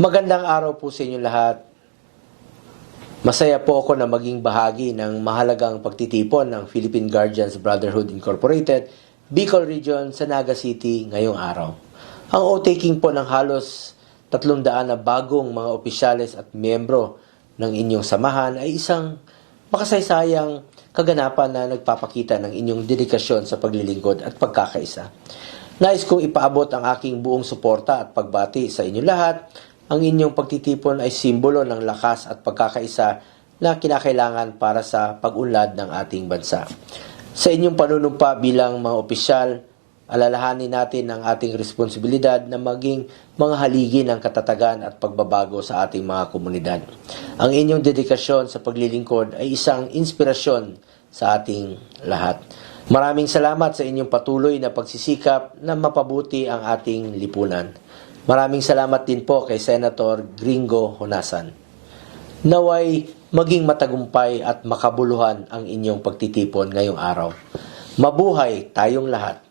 Magandang araw po sa inyo lahat. Masaya po ako na maging bahagi ng mahalagang pagtitipon ng Philippine Guardians Brotherhood Incorporated, Bicol Region sa Naga City ngayong araw. Ang oath-taking po ng halos 300 na bagong mga opisyales at miyembro ng inyong samahan ay isang makasaysayang kaganapan na nagpapakita ng inyong dedikasyon sa paglilingkod at pagkakaisa. Nais kong ipaabot ang aking buong suporta at pagbati sa inyo lahat. Ang inyong pagtitipon ay simbolo ng lakas at pagkakaisa na kinakailangan para sa pag-unlad ng ating bansa. Sa inyong panunumpa bilang mga opisyal, alalahanin natin ang ating responsibilidad na maging mga haligi ng katatagan at pagbabago sa ating mga komunidad. Ang inyong dedikasyon sa paglilingkod ay isang inspirasyon sa ating lahat. Maraming salamat sa inyong patuloy na pagsisikap na mapabuti ang ating lipunan. Maraming salamat din po kay Senator Gringo Honasan. Naway maging matagumpay at makabuluhan ang inyong pagtitipon ngayong araw. Mabuhay tayong lahat.